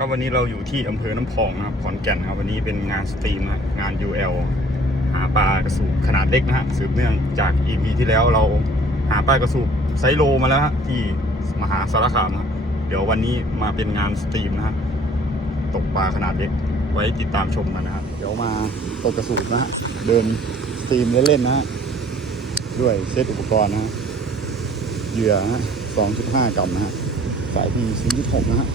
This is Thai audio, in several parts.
ก็วันนี้เราอยู่ที่อำเภอน้ำพองนะครับขอนแก่นครับ วันนี้เป็นงานสตรีมนะงาน UL หาปลากระสูบขนาดเล็กนะฮะสืบเนื่องจาก EP ที่แล้วเราหาปลากระสูบไซโลมาแล้วฮะที่มหาสารคามครับเดี๋ยววันนี้มาเป็นงานสตรีมนะฮะตกปลาขนาดเล็กไว้ติดตามชมกันนะฮะเดี๋ยวมาตกกระสูบนะฮะเดินสตรีมเล่นๆนะฮะด้วยเซตอุปกรณ์นะฮะเหยื่อฮะ2.5 กรัมนะฮะสายพี0.6นะฮะ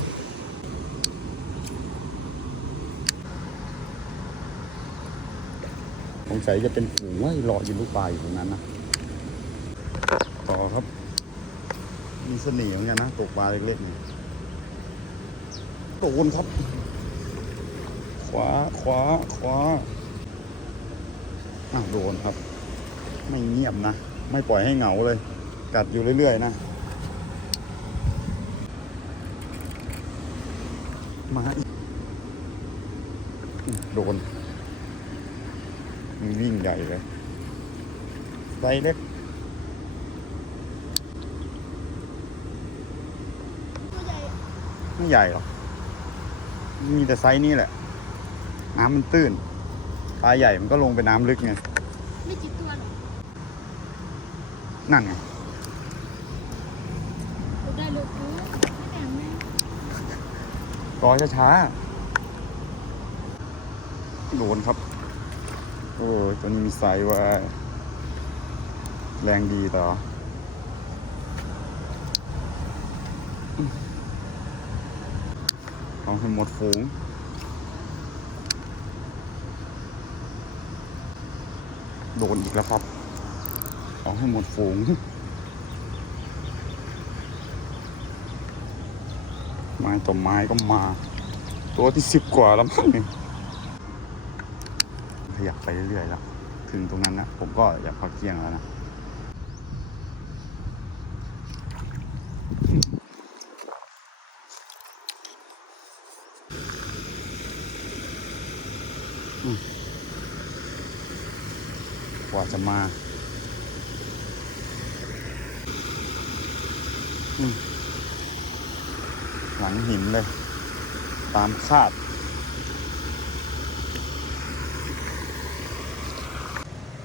งสัยจะเป็นฝูงไว้รออยู่ลูกปลาอยู่ตรงนั้นนะต่อครับ มีเสน่ห์เหมือนกันนะตกปลาเล็กๆนี่โดนครับ ขวาขวาขวาอ้าวโดนครับ ไม่เงียบนะ ไม่ปล่อยให้เหงาเลย กัดอยู่เรื่อยๆนะ มาอีกโดน มันวิ่งใหญ่เลยไซส์เล็กไม่ใหญ่หรอกมีแต่ไซส์นี้แหละ น้ำมันตื้นปลาใหญ่มันก็ลงไปน้ำลึกไงไม่กี่ตัวหรอกนั่นไงเราได้เลยกูไม่แหนแม่ต่อช้าๆโดนครับ โอ้ยตัวนี้มีไซส์ว่าแรงดีต่อ เอาให้หมดฝูงโดนอีกแล้วครับ เอาให้หมดฝูง ไม้ต่อไม้ก็มา ตัวที่สิบกว่าแล้วมั้งเนี่ย ขยับไปเรื่อยๆแล้วถึงตรงนั้นนะผมก็อยากพักเที่ยงแล้วนะกว่าจะมาหลังหินเลย ตามคาด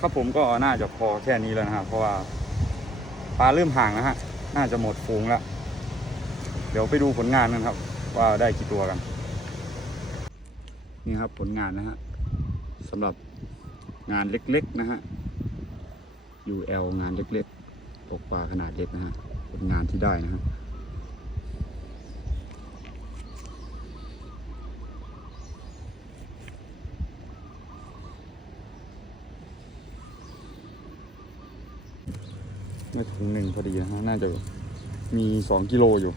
ครับผมก็น่าจะพอแค่นี้แล้วนะครับเพราะว่าปลาเริ่มห่างแล้วฮะน่าจะหมดฟูงแล้ว เดี๋ยวไปดูผลงานกันครับ ว่าได้กี่ตัวกัน นี่ครับผลงานนะฮะสำหรับงานเล็กๆนะฮะ UL งานเล็กๆตกปลาขนาดเล็กนะฮะผลงานที่ได้นะ ไม่ถุงหนึ่งพอดีนะฮะน่าจะมีสองกิโลอยู่